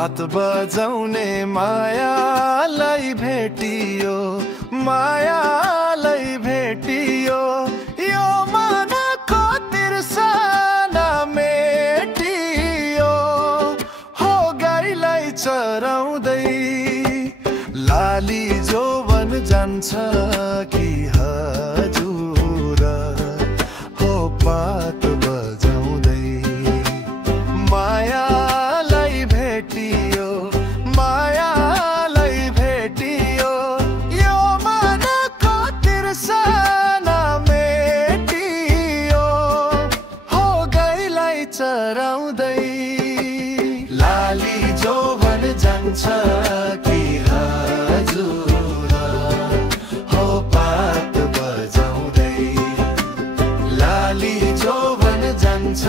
पात बजाउने मायालाई भेटियो, मायालाई भेटियो, यो मनको तिर्सना मेटियो। हो गाईलाई चराउँदै लाली जोवन जान्छ कि हजुर, हो पात बजाउँदै मायालाई भेटियो, मायालाई भेटियो, यो मनको तिर्सना मेटियो। हो गाईलाई चराउँदै लाली जोवन जान्छ कि हजुर, हो पात बजाउँदै लाली जोवन जान्छ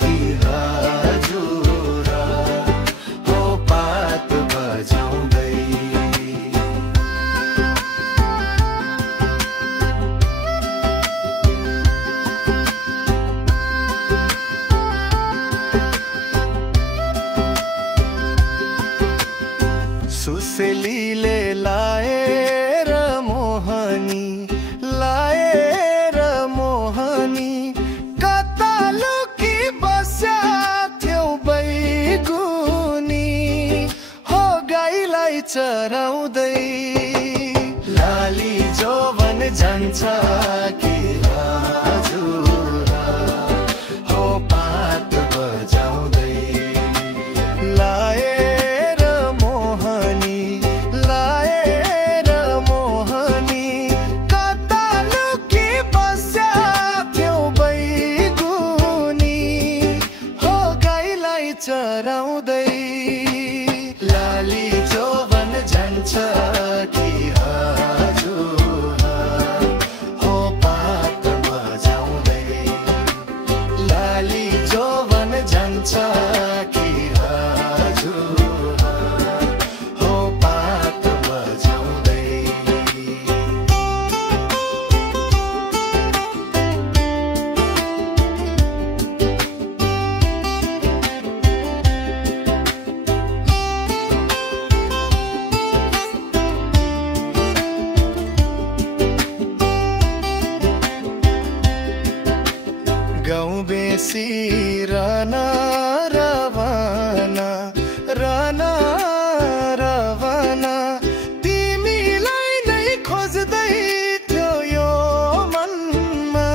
कि हजुर, हो पात बजाउँदै। सुसेलीले लाएर मोहनी, लाएर मोहनी, कता लुकी बस्या थियौ बैगुनी। हो गाईलाई चराउँदै लाली जोवन जान्छ कि हजुर, हो पात बजाउँदै लाएर मोहनी, लाएर मोहनी, कता लुकी बस्या थियौ बैगुनी। हो गाईलाई चराउँदै लाली जोवन जान्छ कि हजुर, हो पात बजाउँदै लाली जोवन जान्छ कि हजुर, हो पात बजाउँदै। गाउँ बेसी राना रवाना, राना रवाना, तिमीलाई नै खोज्दै थियो यो मनमा।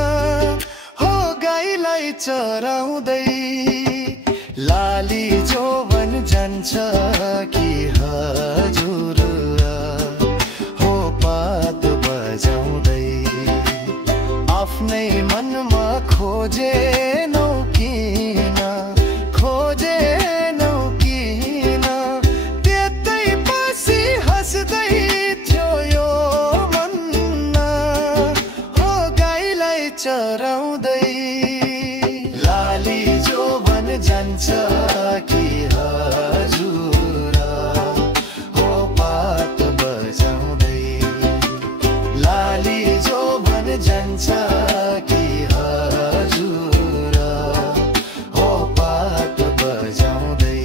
हो गाईलाई चराउँदै लाली जोवन जान्छ कि हजुर, हो पात बजाउँदै आफ्नै मनमा खोजेनौ किन, खोजेनौ किन, त्यतै पछि हाँस्दै थियो यो मनमा। हो गाईलाई चराउँदै लाली जोवन जान्छ कि हजुर, हो पात बजाउँदै लाली जोवन जान्छ कि हजुर, हो पात बजाउँदै।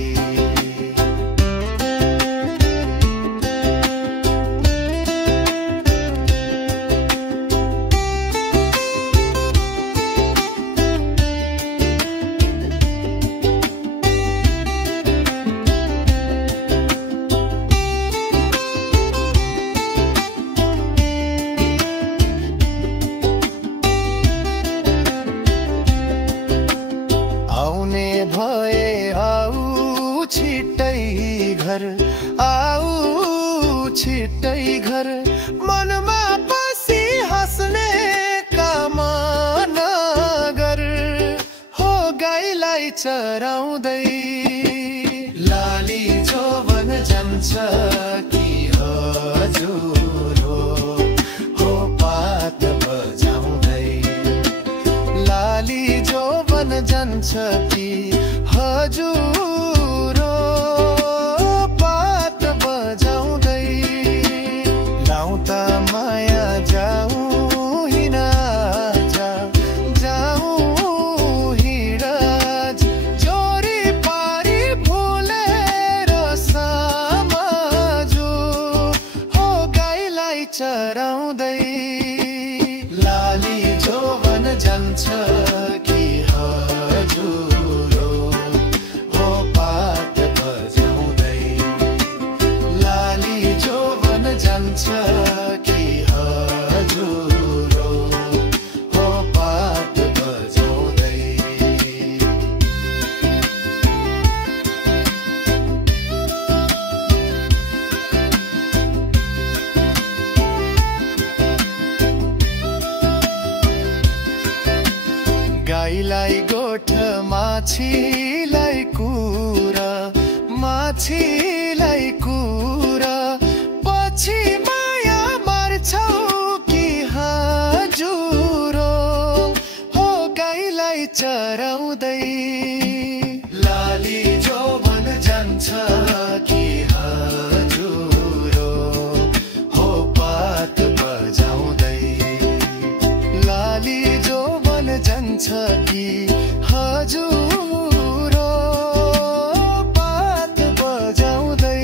आउने भए आऊ छिट्टै घर, आऊ छिट्टै घर, मनमा बसी हाँस्ने काम नगर। हो गाईलाई चराउँदै लाली जोवन जान्छ कि हजुर, हो पात बजाउँदै लाली जोवन जान्छ कि हजुर, पात बजाउँदै। लाउँ त माया जाऊँ हिँडा जा, जाऊँ हिँडा जोरी पारी फुलेर माछीलाई कुरा पछि माया मार्छौ कि हजुर हो गाईलाई चराउँदै लाली जोवन जान्छ कि हजुर हो पात बजाउँदै लाली जोवन जान्छ कि हजुर पात बजाउँदै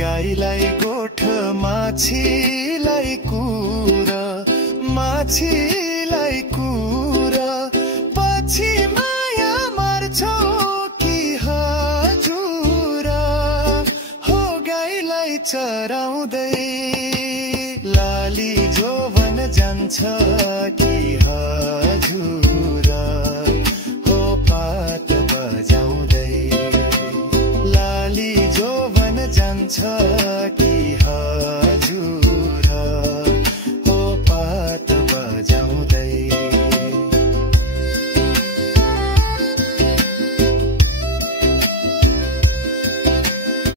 गाईलाई गोठ माछीलाई कुरा पछि माया मार्छौ कि हजुर हो गाईलाई चराउँदै लाली जोवन जान्छ कि हजुर हो पात बजाउँदै लाली जोवन जान्छ कि हजुर